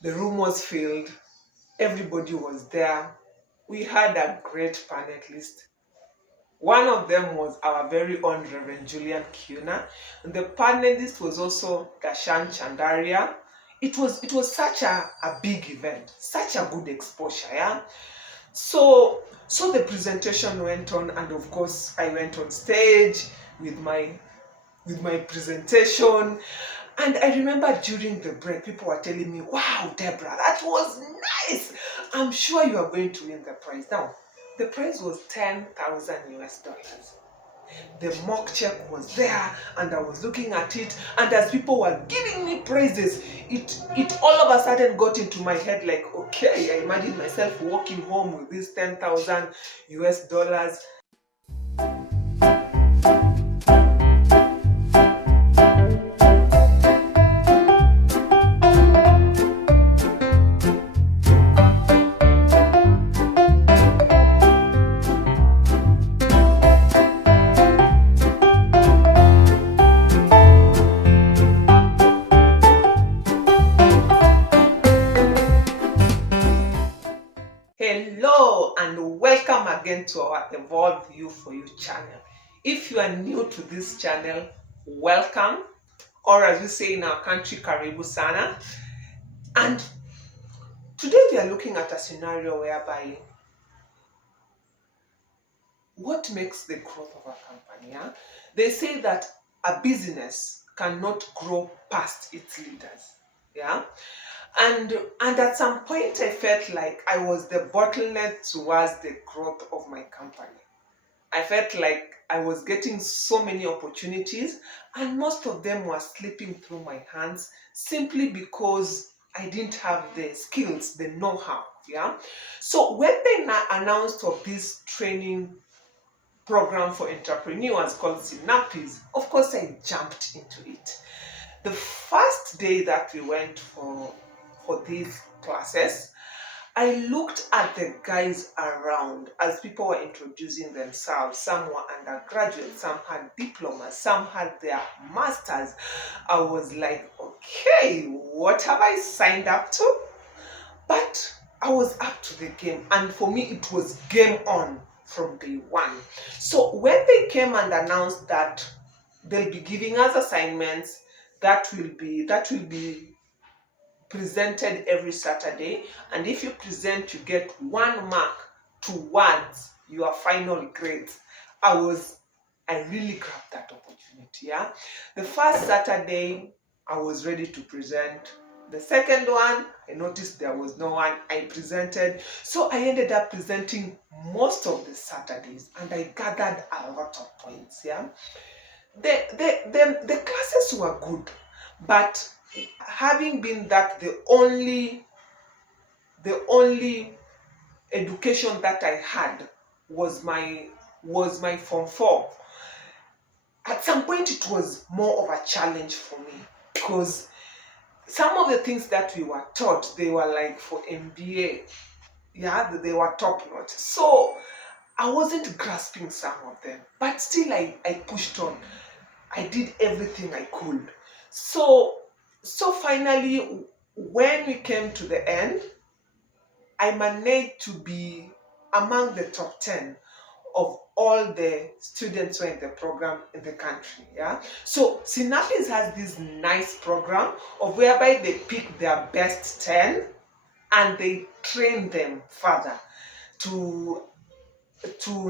The room was filled. Everybody was there. We had a great panelist. One of them was our very own Reverend Julian Kuna. And the panelist was also Dashan Chandaria. It was such a big event, such a good exposure, yeah. So the presentation went on, and of course I went on stage with my presentation. And I remember during the break, people were telling me, wow, Deborah, that was nice. I'm sure you are going to win the prize. Now, the prize was 10,000 US dollars. The mock check was there, and I was looking at it. And as people were giving me praises, it all of a sudden got into my head like, okay, I imagine myself walking home with this 10,000 US dollars. Hello and welcome again to our Evolve You For You channel. If you are new to this channel, welcome, or as we say in our country, Karibu Sana. And today we are looking at a scenario whereby what makes the growth of a company? Yeah? They say that a business cannot grow past its leaders. Yeah. And at some point I felt like I was the bottleneck towards the growth of my company. I felt like I was getting so many opportunities, and most of them were slipping through my hands simply because I didn't have the skills, the know-how. Yeah. So when they announced of this training program for entrepreneurs called Sinapis, of course I jumped into it. The first day that we went for these classes, I looked at the guys around as people were introducing themselves. Some were undergraduates, some had diplomas, some had their masters. I was like, okay, what have I signed up to? But I was up to the game, and for me it was game on from day one. So when they came and announced that they'll be giving us assignments that will be presented every Saturday, and if you present, you get 1 mark towards your final grade. I really grabbed that opportunity. Yeah, the first Saturday I was ready to present. The second one, I noticed there was no one. I presented, so I ended up presenting most of the Saturdays, and I gathered a lot of points. Yeah, the classes were good, but having been that the only education that I had was my Form 4. At some point it was more of a challenge for me, because some of the things that we were taught, they were like for MBA. Yeah, they were top notch. So I wasn't grasping some of them, but still I pushed on. I did everything I could. So finally, when we came to the end, I managed to be among the top 10 of all the students who are in the program in the country. Yeah. So Sinapis has this nice program of whereby they pick their best 10 and they train them further to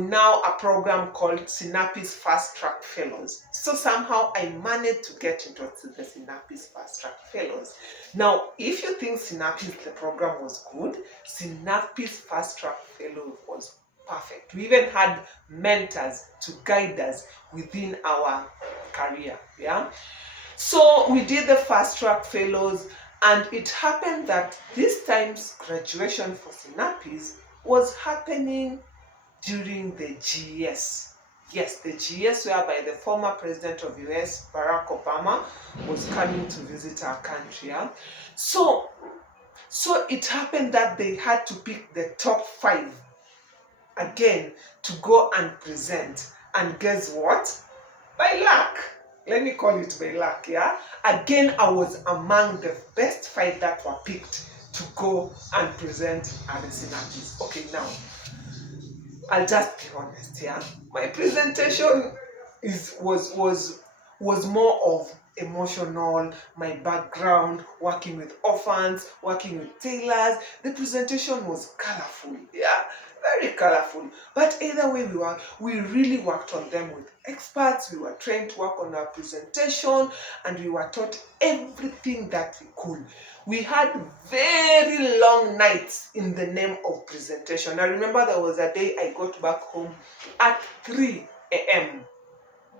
now a program called Sinapis Fast Track Fellows. So somehow I managed to get into the Sinapis Fast Track Fellows. Now, if you think Sinapis, the program was good, Sinapis Fast Track Fellows was perfect. We even had mentors to guide us within our career. Yeah. So we did the Fast Track Fellows, and it happened that this time's graduation for Sinapis was happening during the GES. Yes, the GES, whereby the former president of US, Barack Obama, was coming to visit our country. Yeah? So it happened that they had to pick the top 5 again to go and present. And guess what? By luck. Let me call it by luck, yeah? Again, I was among the best 5 that were picked to go and present at the Sinapis. Okay, now I'll just be honest here. My presentation was more of emotional, my background, working with orphans, working with tailors. The presentation was colorful, yeah, very colorful. But either way we really worked on them with experts. We were trained to work on our presentation and we were taught everything that we could. We had very long nights in the name of presentation. I remember there was a day I got back home at 3 a.m.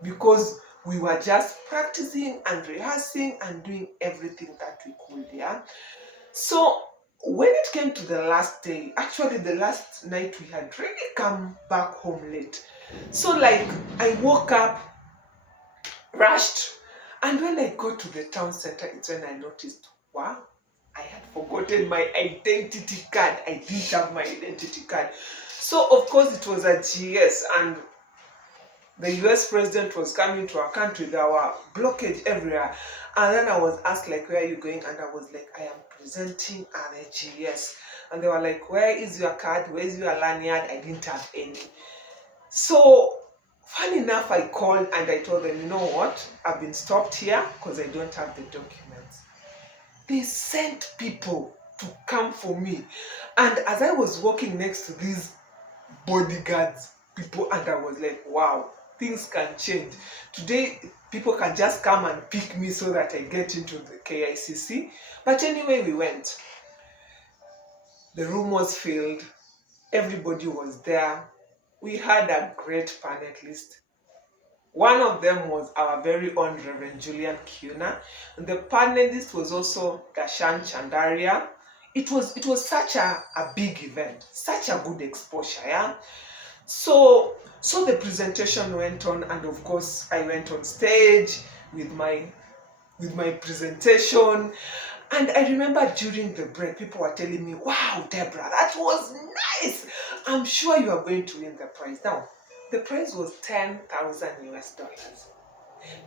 because we were just practicing and rehearsing and doing everything that we could, yeah. So when it came to the last day, actually the last night, we had really come back home late. So like I woke up, rushed, and when I got to the town center, it's when I noticed, wow, I had forgotten my identity card. I didn't have my identity card. So of course it was a GS, and the US president was coming to our country. There were blockage everywhere. And then I was asked, like, where are you going? And I was like, I am presenting at the GS. And they were like, where is your card? Where is your lanyard? I didn't have any. So funny enough, I called and I told them, you know what? I've been stopped here because I don't have the documents. They sent people to come for me. And as I was walking next to these bodyguards, people, and I was like, wow, things can change. Today, people can just come and pick me so that I get into the KICC. But anyway, we went. The room was filled. Everybody was there. We had a great panelist. One of them was our very own Reverend Julian Kuna. And the panelist was also Dashan Chandaria. It was such a big event, such a good exposure, yeah. So the presentation went on, and of course I went on stage with my presentation. And I remember during the break, people were telling me, wow, Deborah, that was nice. I'm sure you are going to win the prize. Now, the prize was 10,000 US dollars.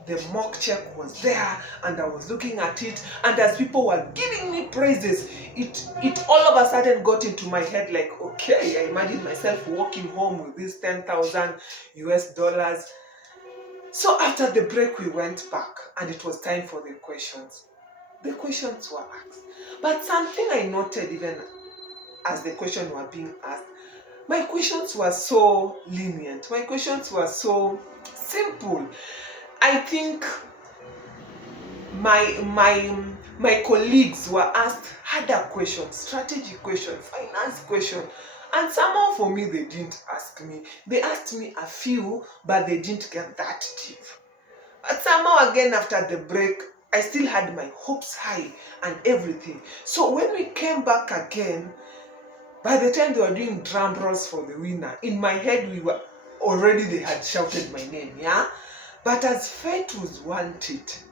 The mock check was there, and I was looking at it, and as people were giving me praises, it all of a sudden got into my head like, okay, I imagined myself walking home with these 10,000 US dollars. So after the break, we went back, and it was time for the questions. The questions were asked. But something I noted, even as the questions were being asked, my questions were so lenient. My questions were so simple. I think my colleagues were asked harder questions, strategy questions, finance questions, and somehow for me they didn't ask me. They asked me a few, but they didn't get that deep. But somehow again after the break, I still had my hopes high and everything. So when we came back again, by the time they were doing drum rolls for the winner, in my head they had shouted my name, yeah? But as fate would want it,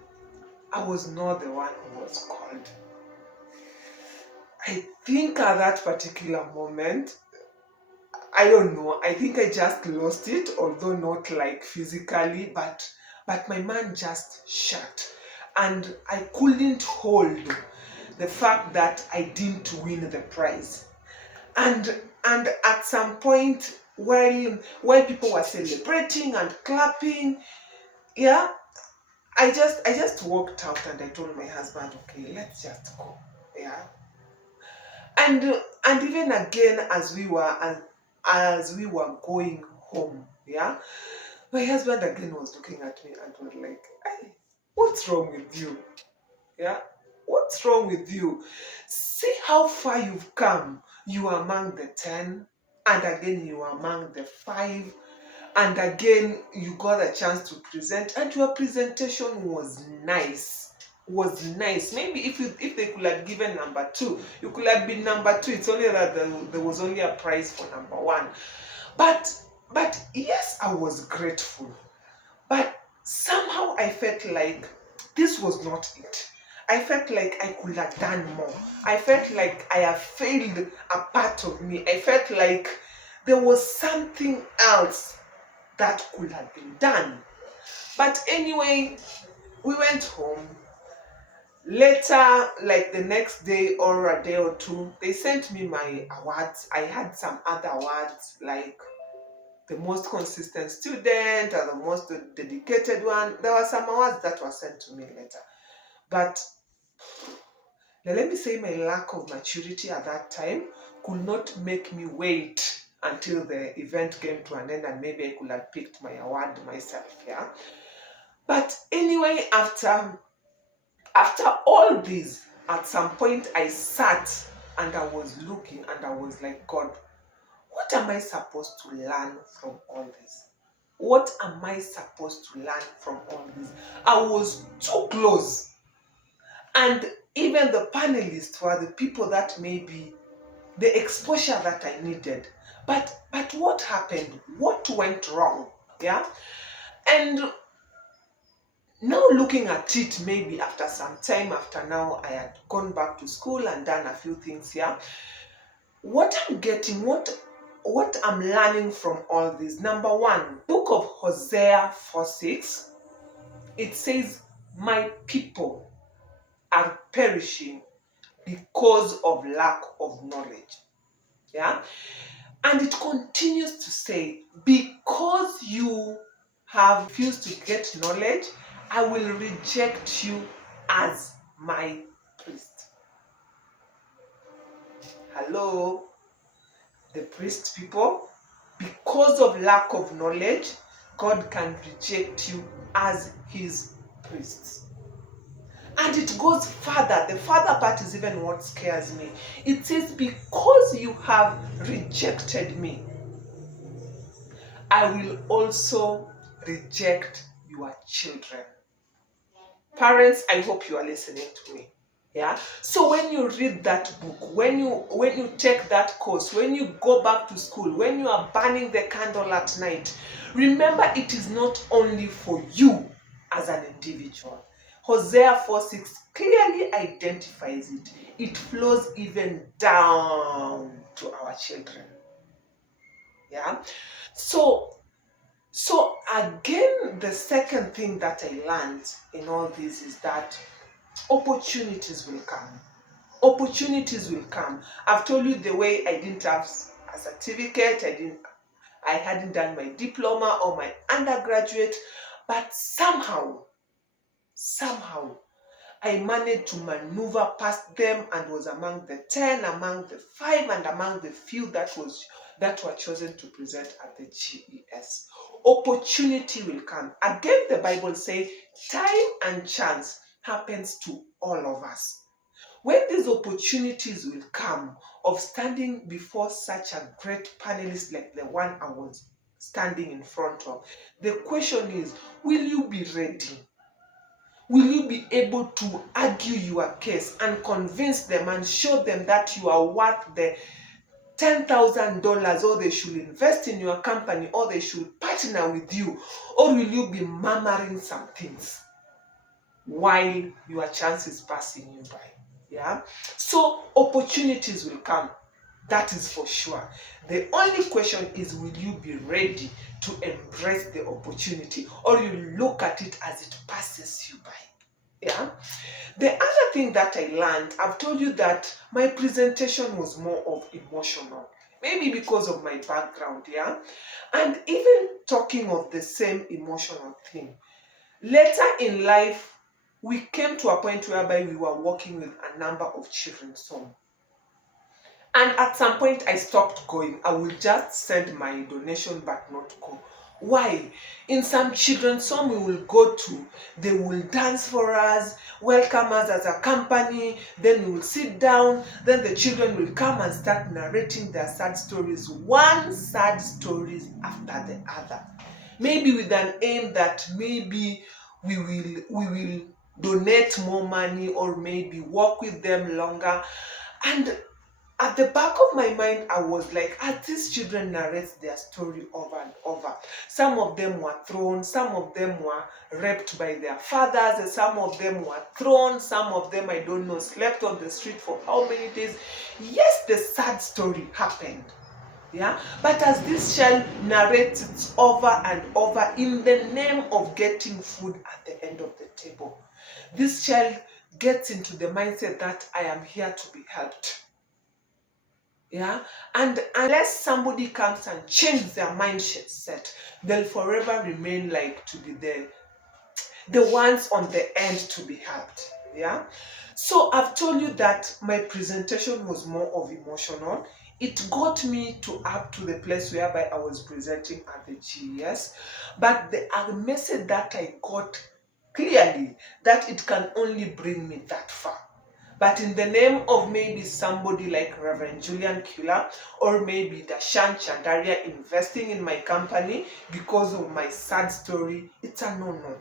I was not the one who was called. I think at that particular moment, I don't know, I think I just lost it, although not like physically, but my mind just shut. And I couldn't hold the fact that I didn't win the prize. And at some point, while people were celebrating and clapping, yeah, I just walked out and I told my husband, okay, let's just go. Yeah. And even again as we were going home, yeah, my husband again was looking at me and was like, hey, what's wrong with you? Yeah? What's wrong with you? See how far you've come. You are among the 10, and again you are among the 5, and again you got a chance to present, and your presentation was nice. Maybe if they could have given number 2, you could have been number 2. It's only that there was only a prize for number 1. But yes, I was grateful. But somehow I felt like this was not it. I felt like I could have done more. I felt like I have failed a part of me. I felt like there was something else that could have been done. But anyway, we went home. Later, like the next day or a day or two, they sent me my awards. I had some other awards like the most consistent student or the most dedicated one. There were some awards that were sent to me later. But let me say my lack of maturity at that time could not make me wait until the event came to an end and maybe I could have picked my award myself. Yeah. But anyway, after all this, at some point I sat and I was looking and I was like, God, what am I supposed to learn from all this? What am I supposed to learn from all this? I was too close. And even the panelists were the people that maybe the exposure that I needed. But what happened? What went wrong? Yeah. And now looking at it, maybe after some time, after now I had gone back to school and done a few things here. What I'm getting, what I'm learning from all this, number one, book of Hosea 4:6, it says, my people are perishing because of lack of knowledge. Yeah. And it continues to say, because you have refused to get knowledge, I will reject you as my priest. Hello, the priest people. Because of lack of knowledge, God can reject you as his priests. And it goes further. The further part is even what scares me. It says, because you have rejected me, I will also reject your children. Parents, I hope you are listening to me. Yeah. So when you read that book, when you take that course, when you go back to school, when you are burning the candle at night, remember it is not only for you as an individual. Hosea 4:6 clearly identifies it. It flows even down to our children. Yeah. So again, the second thing that I learned in all this is that opportunities will come. Opportunities will come. I've told you the way I didn't have a certificate, I hadn't done my diploma or my undergraduate, but somehow, I managed to maneuver past them and was among the 10, among the 5, and among the few that were chosen to present at the GES. Opportunity will come. Again, the Bible says time and chance happens to all of us. When these opportunities will come of standing before such a great panelist like the one I was standing in front of, the question is, will you be ready? Will you be able to argue your case and convince them and show them that you are worth the $10,000, or they should invest in your company, or they should partner with you? Or will you be murmuring some things while your chance is passing you by? Yeah. So opportunities will come. That is for sure. The only question is, will you be ready to embrace the opportunity, or you look at it as it passes you by? Yeah. The other thing that I learned, I've told you that my presentation was more of emotional. Maybe because of my background, yeah. And even talking of the same emotional thing, later in life, we came to a point whereby we were working with a number of children's home. And at some point, I stopped going. I will just send my donation but not go. Why? In some children's home we will go to, they will dance for us, welcome us as a company, then we will sit down, then the children will come and start narrating their sad stories, one sad stories after the other. Maybe with an aim that maybe we will donate more money, or maybe work with them longer. And at the back of my mind, I was like, as these children narrate their story over and over, some of them were thrown, some of them were raped by their fathers, and some of them were thrown, some of them, I don't know, slept on the street for how many days. Yes, the sad story happened. Yeah, but as this child narrates it over and over in the name of getting food at the end of the table, this child gets into the mindset that I am here to be helped. Yeah, and unless somebody comes and changes their mindset, they'll forever remain like to be the ones on the end to be helped. Yeah, so I've told you that my presentation was more of emotional. It got me to up to the place whereby I was presenting at the GES, but the message that I got clearly that it can only bring me that far. But in the name of maybe somebody like Reverend Julian Killer or maybe Dashan Chandaria investing in my company because of my sad story, it's a no-no.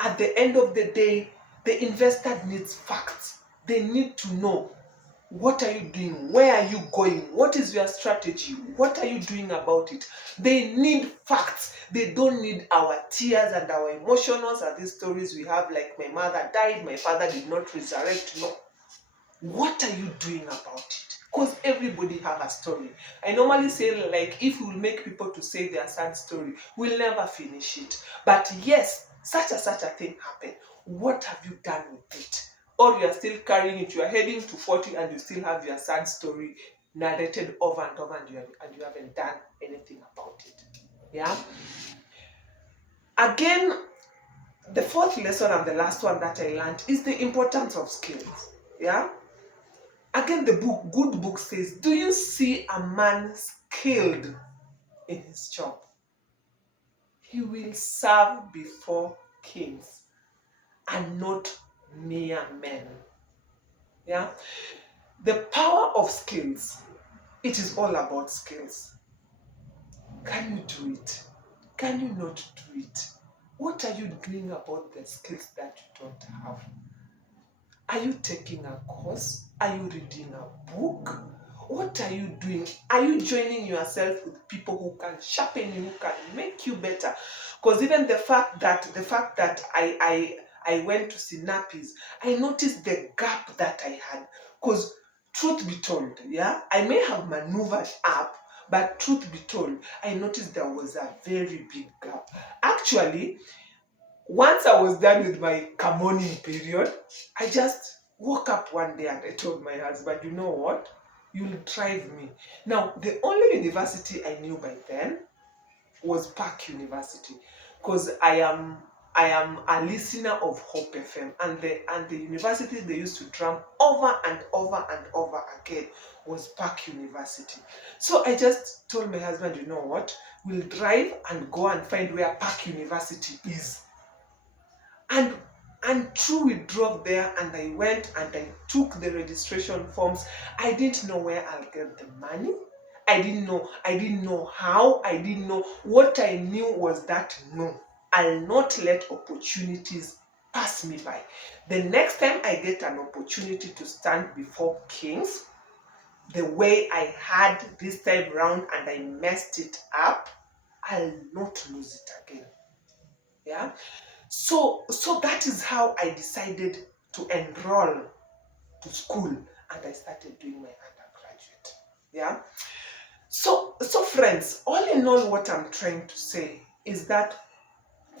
At the end of the day, the investor needs facts. They need to know, what are you doing? Where are you going? What is your strategy? What are you doing about it? They need facts. They don't need our tears and our emotions and these stories we have like my mother died, my father did not resurrect. No. What are you doing about it? Because everybody have a story. I normally say, like, if we will make people to say their sad story, we'll never finish it. But yes, such a thing happened. What have you done with it? Or you are still carrying it. You are heading to 40 and you still have your sad story narrated over and over, and you haven't done anything about it. Yeah. Again, the fourth lesson and the last one that I learned is the importance of skills. Yeah. Again, the good book says, do you see a man skilled in his job? He will serve before kings and not mere men. Yeah? The power of skills, it is all about skills. Can you do it? Can you not do it? What are you doing about the skills that you don't have? Are you taking a course? Are you reading a book? What are you doing? Are you joining yourself with people who can sharpen you, who can make you better? Because even the fact that I went to Sinapis, I noticed the gap that I had. Because truth be told, yeah, I may have maneuvered up, but truth be told, I noticed there was a very big gap. Actually, once I was done with my morning period, I just woke up one day and I told my husband, you know what? You'll drive me. Now, the only university I knew by then was Park University, because I am a listener of Hope FM, and the university they used to drum over and over and over again was Park University. So I just told my husband, you know what? We'll drive and go and find where Park University is. And true, we drove there and I went and I took the registration forms. I didn't know where I'll get the money. I didn't know how. I didn't know. What I knew was that no, I'll not let opportunities pass me by. The next time I get an opportunity to stand before kings, the way I had this time round and I messed it up, I'll not lose it again. Yeah. So that is how I decided to enroll to school, and I started doing my undergraduate. Yeah. So friends, all in all, what I'm trying to say is that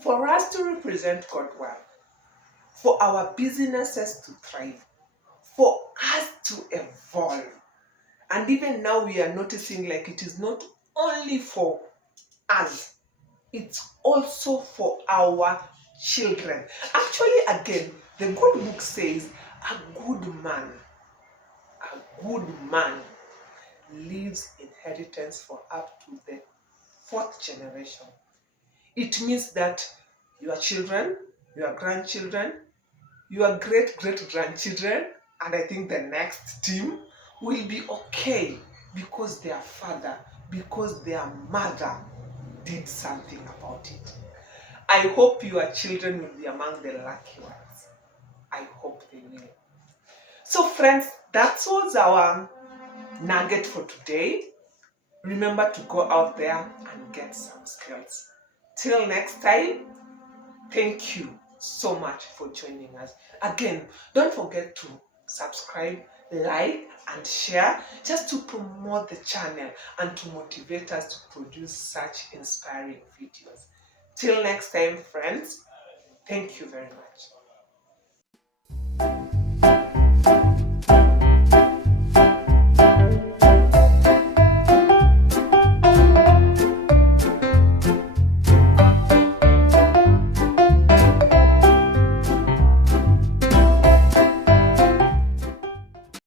for us to represent God well, for our businesses to thrive, for us to evolve, and even now we are noticing like it is not only for us, it's also for our children. Actually, again, the good book says a good man leaves inheritance for up to the fourth generation. It means that your children, your grandchildren, your great-great-grandchildren, and I think the next team will be okay because their father, because their mother did something about it. I hope your children will be among the lucky ones. I hope they will. So friends, that was our nugget for today. Remember to go out there and get some skills. Till next time, thank you so much for joining us. Again, don't forget to subscribe, like, and share just to promote the channel and to motivate us to produce such inspiring videos. Till next time, friends, thank you very much.